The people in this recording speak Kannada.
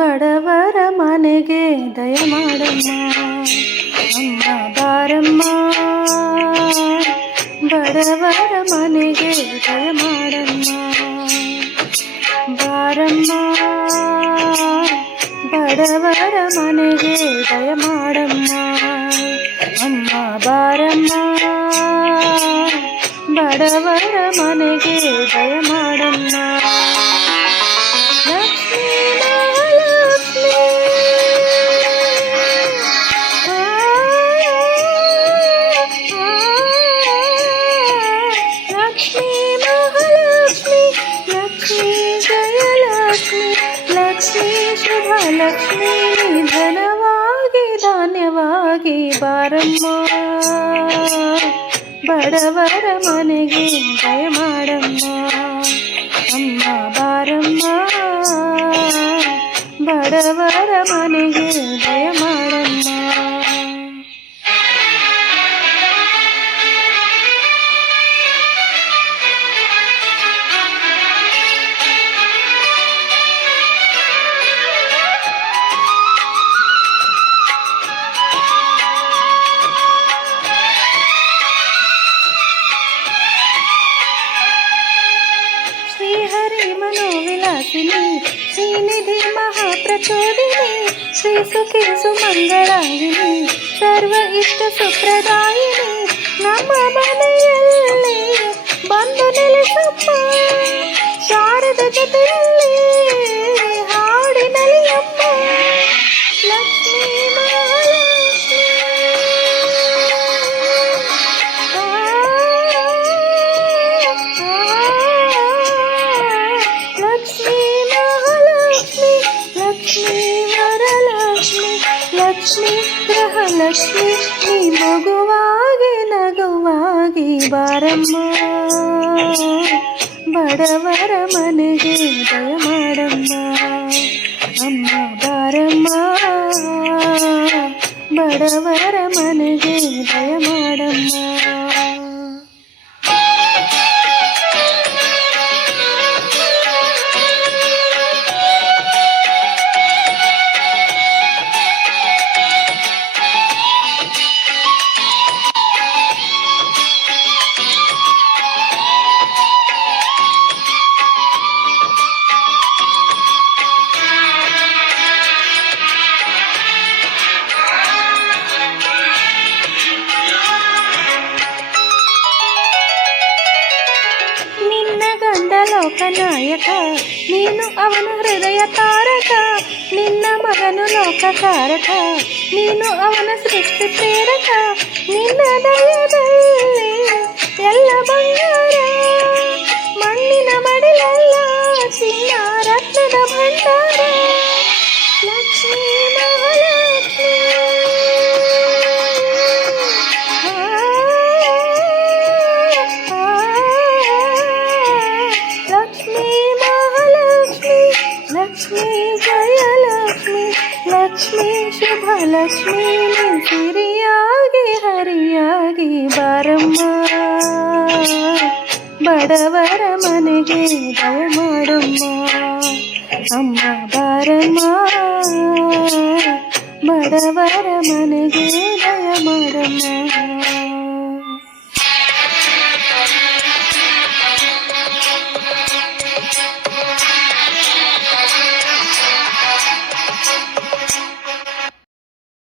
ಬಡವರ ಮನೆಗೆ ದಯ ಮಾಡಮ್ಮ ಅಮ್ಮ ಬಾರಮ್ಮ. ಬಡವರ ಮನೆಗೆ ದಯ ಮಾಡಮ್ಮ ಬಾರಮ್ಮ. ಬಡವರ ಮನೆಗೆ ದಯ ಮಾಡಮ್ಮ ಅಮ್ಮ ಬಾರಮ್ಮ. ಬಡವರ ಮನೆಗೆ ದಯ ಮಾಡಮ್ಮ. ಲಕ್ಷ್ಮೀ ಮಹಾಲಕ್ಷ್ಮೀ ಲಕ್ಷ್ಮೀ ಮಹಾಲಕ್ಷ್ಮಿ ಲಕ್ಷ್ಮೀ ಜಯಲಕ್ಷ್ಮಿ ಲಕ್ಷ್ಮೀ ಶುಭಲಕ್ಷ್ಮಿ ಧನವಾಗಿ ಧಾನ್ಯವಾಗಿ ಬಾರಮ್ಮ. ಬಡವರ ಮನೆಗೆ ದಯ ಮಾಡಮ್ಮ ಅಮ್ಮ ಬಾರಮ್ಮ. ಬಡವರ ಮನೆಗೆ ದಯ ಮಾಡಮ್ಮ. ಶ್ರೀಹರಿ ಮನೋವಿಲಾಸಿನಿ ಶ್ರೀನಿಧಿ ಮಹಾಪ್ರಚೋದಿನಿ ಶ್ರೀ ಸುಖಿ ಸುಮಂಗಳಾಯಿನಿ ಸರ್ವ ಇಷ್ಟ ಸುಪ್ರದಾಯಿನಿ ನಮ್ಮ ಮನೆಯಲ್ಲಿ ಬಂದು ನೆಲೆಸಮ್ಮ. ಶಾರದ ಜೊತೆಯಲ್ಲಿ ಹಾಡಿನಲಿಯಮ್ಮ. ಲಕ್ಷ್ಮೀ ಮಹಾಲಕ್ಷ್ಮಿ ಲಕ್ಷ್ಮೀ ಮಹಾಲಕ್ಷ್ಮಿ ಲಕ್ಷ್ಮೀ ವರಲಕ್ಷ್ಮಿ ಲಕ್ಷ್ಮೀ ಗೃಹಲಕ್ಷ್ಮಿ ನೀ ಮಗುವಾಗಿ ನಗುವಾಗಿ ಬಾರಮ್ಮ. ಬಡವರ ಮನೆಗೆ ದಯ ಮಾಡಮ್ಮ ಅಮ್ಮ ಬಾರಮ್ಮ. ಬಡವರ ಮನೆಗೆ ದಯ ಮಾಡಮ್ಮ. ಲೋಕನಾಯಕ ನೀನು ಅವನ ಹೃದಯ ತಾರಕ. ನಿನ್ನ ಮಗನು ಲೋಕಕಾರಕ ನೀನು ಅವನ ಸೃಷ್ಟಿ ಪ್ರೇರಕ. ನಿನ್ನ ದಯದಲ್ಲಿ ಎಲ್ಲ ಬಂಗಾರ ಮಣ್ಣಿನ ಮಡಿಲಲ್ಲ ಚಿನ್ನ ರತ್ನದ ಭಂಡಾರ. ಲಕ್ಷ್ಮೀ ಮಹಾಲಕ್ಷ್ಮಿ ಲಕ್ಷ್ಮೀ ಮಹಾಲಕ್ಷ್ಮಿ ಲಕ್ಷ್ಮೀ ಜಯಲಕ್ಷ್ಮಿ ಲಕ್ಷ್ಮೀ ಶುಭಲಕ್ಷ್ಮಿ ಸಿರಿಯಾಗಿ ಹರಿಯಾಗಿ ಬಾರಮ್ಮ. ಬಡವರ ಮನೆಗೆ ದಯ ಮಾಡಮ್ಮ ಅಮ್ಮ ಬಾರಮ್ಮ. ಬಡವರ ಮನೆಗೆ